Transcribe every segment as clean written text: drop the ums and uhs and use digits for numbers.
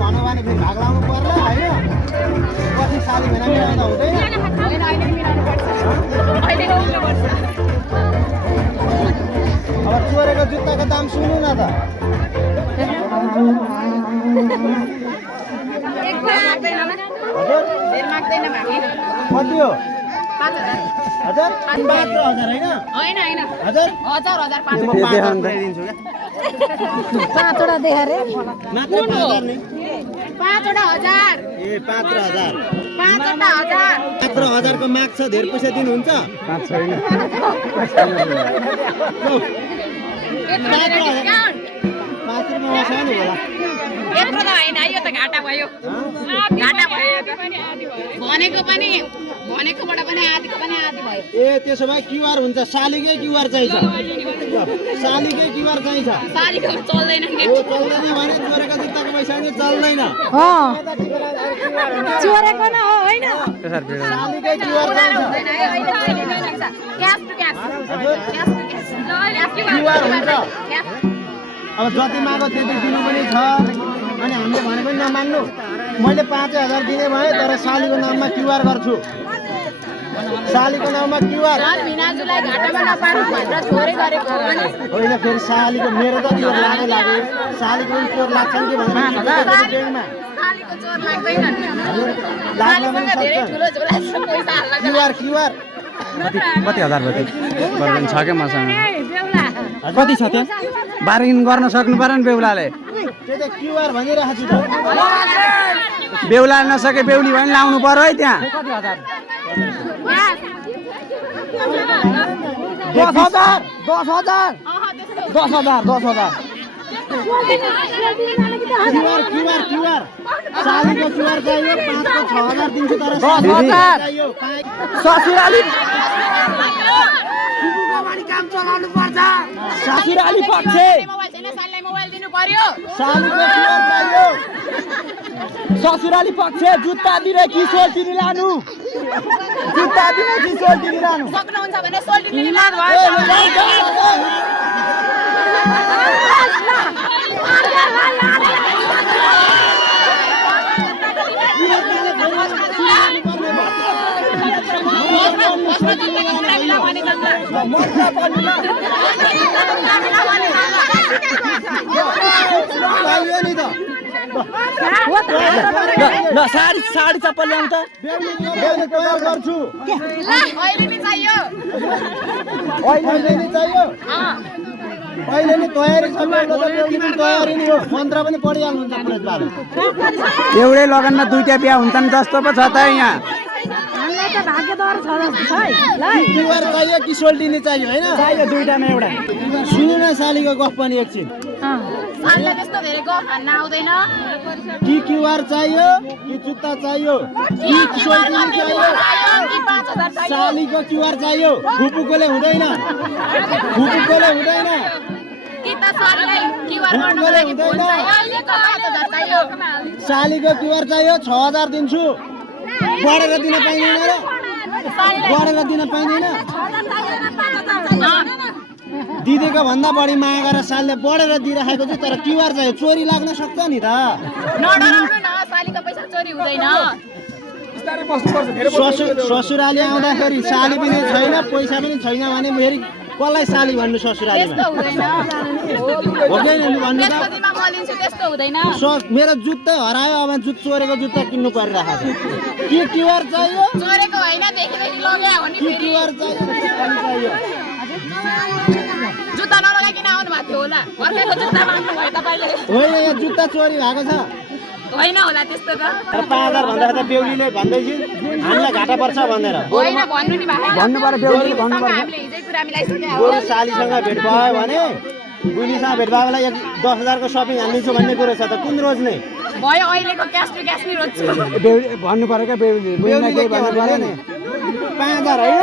भन्यो भने फेरि भाग लाउनु पर्ला होइन कति साली भेना मिलाउँदा हुँदैन अब चोरेको जुत्ताको दाम सुन्नु न त कति हो हजार 5,000 होइन हजार पाँचवटा देखा रे मात्र 5,000 नि 5,000 ए 5,000 5,000 मात्र 1,000 को माग छ धेरै पैसा दिनुहुन्छ पाँच छैन डिस्काउन्ट 5 रुपैयाँ सानो होला यत्रो त होइन यो त घाटा भयो भनेकोबाट पनि आधीको पनि आधी भयो ए त्यसो भए क्युआर हुन्छ सालीकै क्युआर चाहिन्छ सालीकै क्युआर चाहिन्छ सालीको चल्दैन नि यो चल्दैन भने चोरेको जुत्ताको पैसा नि चल्दैन चोरेको न हो होइन सालीकै क्युआर चाहिन्छ क्यास टु क्यास क्युआर हुन्छ अब जति मागो त्यति दिनु पनि छ अनि हामीले भने पनि नमान्नु मैले 5,000 दिने भए तर सालीको नाममा क्युआर गर्छु सालीको नाममा क्युआर भिनाजुलाई घाटामा नपारौँ भनेर छोरे गरेको हो नि होइन फेरि सालीको मेरो त त्यो लाग्यो सालीको पनि चोर लाग्छ नि के भन्छ ब्याङ्कमा सालीको चोर लाग्दैन लाग्न पनि धेरै सक्छ ठुलो झोला छ पैसा हाल्ला क्युआर क्युआर कति हजार भयो पर्दैन छ क्या मसँग कति छ त्यहाँ बार्गेन गर्न सक्नु पर्यो नि बेहुलाले त्यो त क्युआर भनिरहेको छु त बेहुला नसके बेहुली भने लाउनु पर्यो है त्यहाँ 10,000 क्युआर क्युआर क्युआर सालीको क्युआर चाहियो 5,000 दिन्छु तर 10,000 चाहियो ससुराली काम चलाउनु पर्छ ससुराली पक्ष मोबाइल छैन सालीलाई मोबाइल दिनु पर्यो सालीको क्युआर चाहियो ससुराली पक्ष जुत्ता दिने कि सोल्टिनी लानु जुत्ता दिने कि सोल्टिनी लानु सक्नुहुन्छ भने सोल्टिनी लानु भयो ल साडी चप्पल ल्याउँ त तयार गर्छु अहिले नि चाहियो अहिले नि चाहियो अहिले नि तयारी छ मेरो त बेहुली पनि तयारी नि हो मन्त्र पनि पढिहाल्नुहुन्छ प्रेस बाबु एउटै लगनमा दुईटा बिहा हुन्छन् जस्तो पो छ त यहाँ क्युआर चाहियो कि सोल्टिनी चाहियो होइन चाहियो दुईटामा एउटा सुन्नु न सालीको गफ पनि एकछिन सालीलाई त्यस्तो धेरै गफ हान्न आउँदैन कि क्युआर चाहियो कि जुत्ता चाहियो कि सोल्टिनी चाहियो कि 5,000 चाहियो सालीको क्युआर चाहियो फुपूकोले हुँदैन कि त सरलाई क्युआर गर्नको लागि फोन चाहियो अहिलेको 5,000 चाहियो सालीको क्युआर चाहियो 6,000 दिन्छु बढेर दिन पाइँदैन र बढेर दिन पाइँदैन दिदीको भन्दा बढी माग गरेर सालले बढेर दिइराखेको छु तर क्युआर चाहियो चोरी लाग्न सक्छ नि त नडराउनु न सालीको पैसा चोरी हुँदैन ससुराली आउँदाखेरि साली पनि छैन पैसा पनि छैन भने फेरि कसलाई साली भन्नु ससुरालीमा त्यस्तो हुँदैन हुँदैन नि भन्नु त त्यसपछिमा म लिन्छु त्यस्तो हुँदैन मेरो जुत्ता हरायो अब चोरेको जुत्ता किन्नु परिरहेको छ के क्युआर चाहियो चोरेको होइन देखि लग्यो भने के क्युआर चाहियो जुत्ता नलगाइकन आउनु भएको थियो होला अर्काको जुत्ता माग्नु भयो तपाईँले होइन यहाँ जुत्ता चोरी भएको छ होइन होला त्यस्तो त 5,000 भन्दाखेरि त बेहुलीले भन्दैछु हामीलाई घाटा पर्छ भनेर होइन भन्नु नि भाइ भन्नु पर्यो बेहुली भन्नु पर्यो हामीले हिजै कुरा मिलाइसक्यो बरु सालीसँग भेट भयो भने बुढीसँग भेट भएको बेला 10,000 को सपिङ हालिदिन्छु भन्ने कुरो छ त कुन रोज नै भयो अहिलेको क्यास टु क्यास नै रोज्छु बेहुली भन्नु पर्यो क्या बेहुली बेहुलीले के भन्नु पर्यो नि 5,000 होइन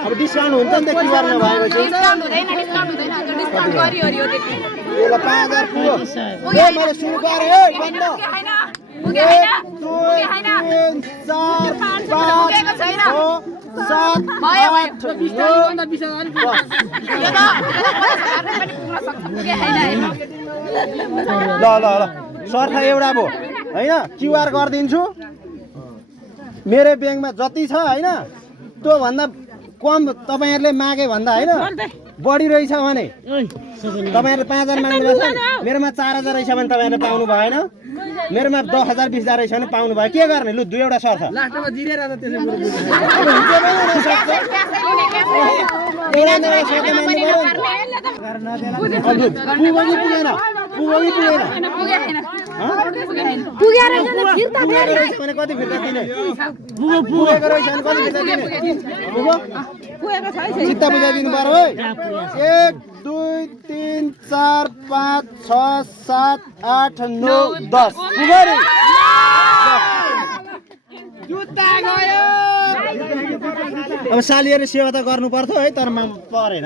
अब डिस्काउन्ट हुन्छ नि त क्युआर नभएपछि डिस्काउन्ट हुँदैन त्यो डिस्काउन्ट गरिओरि हो त्यति ल 5,000 पुग्यो ए मैले सुरु गरे ए बन्द पुगे हैन 4 5 पुगेको छैन 7 भयो 8 यो त 50,000 पनि पुग्न सक्छ पुगे हैन ल शर्त एउटा भयो होइन क्युआर गरिदिन्छु मेरो ब्याङ्कमा जति छ होइन त्योभन्दा कम तपाईँहरूले मागे भन्दा होइन बढी रहेछ भने तपाईँहरूले 5,000 माग्नु भएको छ मेरोमा 4,000 रहेछ भने तपाईँहरूले पाउनु भएन मेरोमा 10,000 20,000 रहेछ भने पाउनु भयो के गर्ने लु दुईवटा शर्त कति फिर्ता दिने पुगेको रहेछ भने कति फिर्ता दिने चित्त बुझाइदिनु पर्यो है 1 2 3 4 5 6 7 8 9 10 पुग्यो नि जुत्ता गयो अब सालीहरु सेवा त गर्नु पर्थ्यो है तर परेन